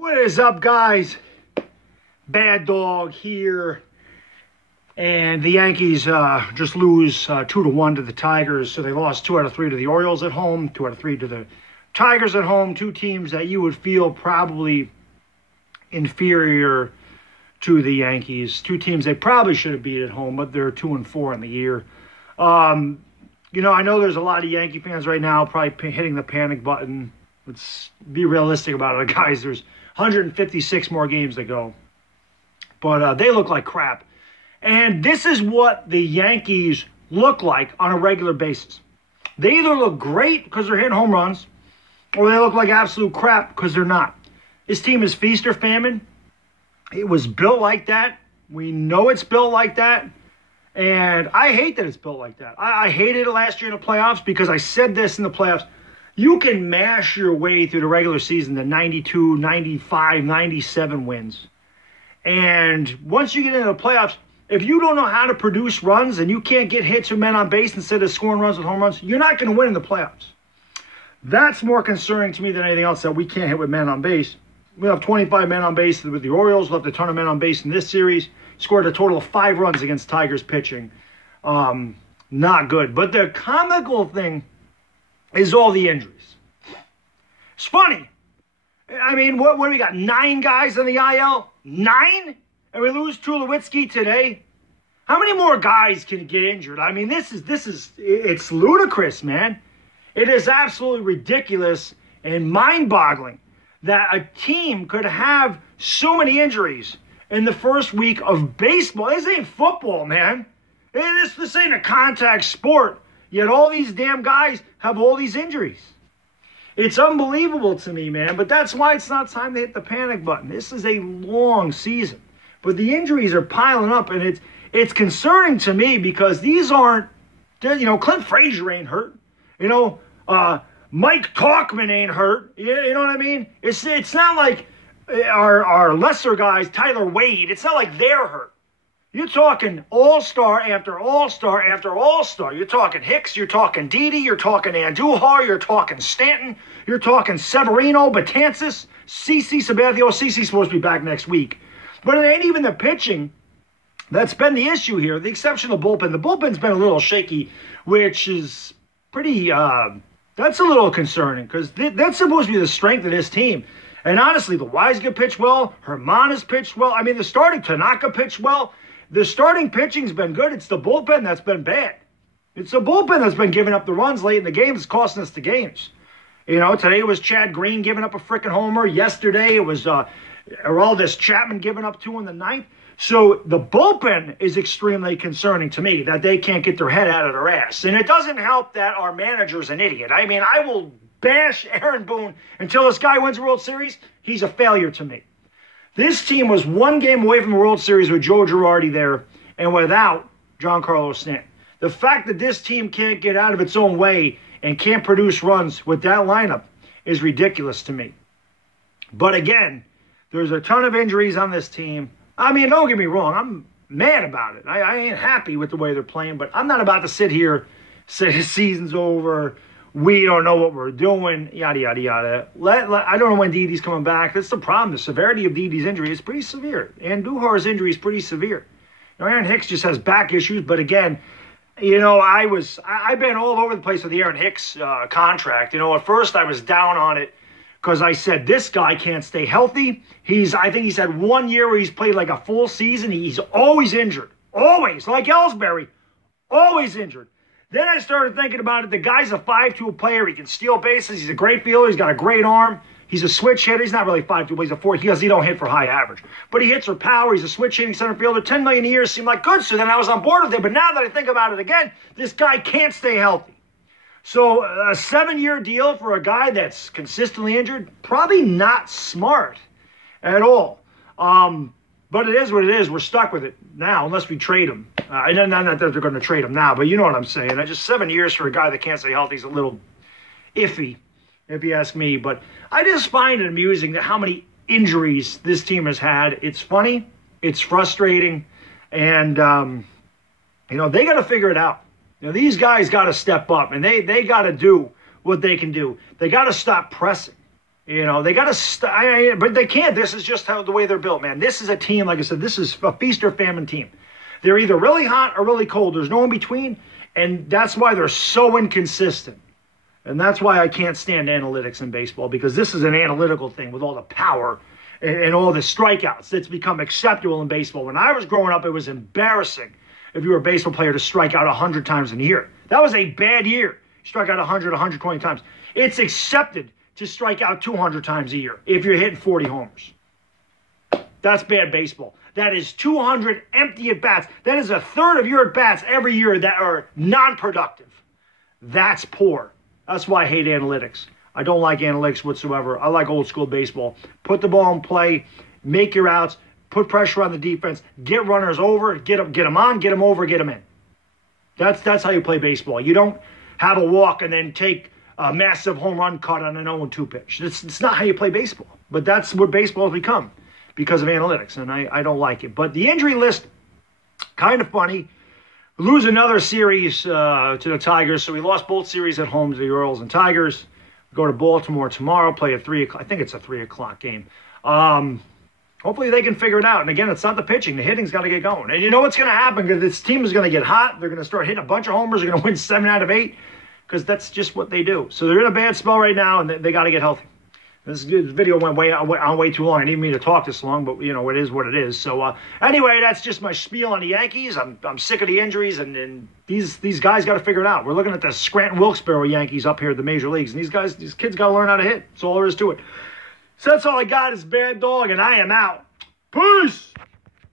What is up, guys? Bad Dog here. And the Yankees just lose 2-1 to the Tigers. So they lost 2 out of 3 to the Orioles at home, 2 out of 3 to the Tigers at home. Two teams that you would feel probably inferior to the Yankees. Two teams they probably should have beat at home, but they're 2-4 in the year. You know, I know there's a lot of Yankee fans right now probably hitting the panic button. Let's be realistic about it, guys. There's 156 more games to go. But they look like crap. And this is what the Yankees look like on a regular basis. They either look great because they're hitting home runs, or they look like absolute crap because they're not. This team is feast or famine. It was built like that. We know it's built like that. And I hate that it's built like that. I hated it last year in the playoffs because I said this in the playoffs. You can mash your way through the regular season to 92, 95, 97 wins. And once you get into the playoffs, if you don't know how to produce runs and you can't get hits with men on base instead of scoring runs with home runs, you're not going to win in the playoffs. That's more concerning to me than anything else, that we can't hit with men on base. We have 25 men on base with the Orioles. Left a ton of men on base in this series. Scored a total of 5 runs against Tigers pitching. Not good. But the comical thing is all the injuries. It's funny. I mean, what do we got? 9 guys on the IL? 9? And we lose Tulowitzki today? How many more guys can get injured? I mean, it's ludicrous, man. It is absolutely ridiculous and mind-boggling that a team could have so many injuries in the first week of baseball. This ain't football, man. This ain't a contact sport. Yet all these damn guys have all these injuries. It's unbelievable to me, man. But that's why it's not time to hit the panic button. This is a long season. But the injuries are piling up, and it's concerning to me because these aren't, you know, Clint Frazier ain't hurt. You know, Mike Talkman ain't hurt. You know what I mean? It's not like our lesser guys, Tyler Wade, it's not like they're hurt. You're talking all-star after all-star after all-star. You're talking Hicks, you're talking Didi, you're talking Andujar, you're talking Stanton, you're talking Severino, Betances, CeCe Sabathia. CeCe's supposed to be back next week. But it ain't even the pitching that's been the issue here, the exception of the bullpen. The bullpen's been a little shaky, which is pretty, that's a little concerning because that's supposed to be the strength of this team. And honestly, the Weisger pitched well. Herman has pitched well. I mean, the starting Tanaka pitched well. The starting pitching's been good. It's the bullpen that's been bad. It's the bullpen that's been giving up the runs late in the games. It's costing us the games. You know, today it was Chad Green giving up a freaking homer. Yesterday it was Aroldis Chapman giving up 2 in the 9th. So the bullpen is extremely concerning to me that they can't get their head out of their ass. And it doesn't help that our manager's an idiot. I mean, I will bash Aaron Boone until this guy wins a World Series. He's a failure to me. This team was 1 game away from the World Series with Joe Girardi there and without Giancarlo Stanton. The fact that this team can't get out of its own way and can't produce runs with that lineup is ridiculous to me. But again, there's a ton of injuries on this team. I mean, don't get me wrong. I'm mad about it. I ain't happy with the way they're playing, but I'm not about to sit here, say the season's over, we don't know what we're doing, yada, yada, yada. I don't know when Didi's coming back. That's the problem. The severity of Didi's injury is pretty severe. Andujar's injury is pretty severe. You know, Aaron Hicks just has back issues, but again, you know, I've been all over the place with the Aaron Hicks contract. You know, at first I was down on it because I said this guy can't stay healthy. I think he's had 1 year where he's played like a full season. He's always injured. Always. Like Ellsbury. Always injured. Then I started thinking about it. The guy's a 5-tool player. He can steal bases. He's a great fielder. He's got a great arm. He's a switch hitter. He's not really 5-tool, but he's a 4 because he don't hit for high average. But he hits for power. He's a switch hitting center fielder. $10 million a year seemed like good. So then I was on board with it. But now that I think about it again, this guy can't stay healthy. So a 7-year deal for a guy that's consistently injured, probably not smart at all. But it is what it is. We're stuck with it now unless we trade him. Not that they're going to trade him now, but you know what I'm saying. Just 7 years for a guy that can't stay healthy is a little iffy, if you ask me. But I just find it amusing that how many injuries this team has had. It's funny. It's frustrating. And, you know, they got to figure it out. You know, these guys got to step up, and they got to do what they can do. They got to stop pressing. You know, they got to, but they can't. This is just how the way they're built, man. This is a team, like I said, this is a feast or famine team. They're either really hot or really cold. There's no in between, and that's why they're so inconsistent. And that's why I can't stand analytics in baseball, because this is an analytical thing with all the power and all the strikeouts that's become acceptable in baseball. When I was growing up, it was embarrassing if you were a baseball player to strike out 100 times in a year. That was a bad year. You struck out 100, 120 times. It's accepted to strike out 200 times a year if you're hitting 40 homers. That's bad baseball. That is 200 empty at-bats. That is a third of your at-bats every year that are non-productive. That's poor. That's why I hate analytics. I don't like analytics whatsoever. I like old school baseball. Put the ball in play, make your outs, put pressure on the defense, get runners over, get them on, get them over, get them in. That's how you play baseball. You don't have a walk and then take a massive home run cut on an 0-2 pitch. It's not how you play baseball. But that's what baseball has become because of analytics, and I don't like it. But the injury list, kind of funny. Lose another series to the Tigers, so we lost both series at home to the Orioles and Tigers. Go to Baltimore tomorrow, play at 3 o'clock. I think it's a 3 o'clock game. Hopefully they can figure it out. And again, it's not the pitching. The hitting's got to get going. And you know what's going to happen? Because this team is going to get hot. They're going to start hitting a bunch of homers. They're going to win 7 out of 8 because that's just what they do. So they're in a bad spell right now, and they got to get healthy. This video went way too long. I didn't mean to talk this long, but, you know, it is what it is. So, anyway, that's just my spiel on the Yankees. I'm sick of the injuries, and these guys got to figure it out. We're looking at the Scranton-Wilkes-Barre Yankees up here at the major leagues, and these kids got to learn how to hit. That's all there is to it. So that's all I got is Bad Dog, and I am out. Peace!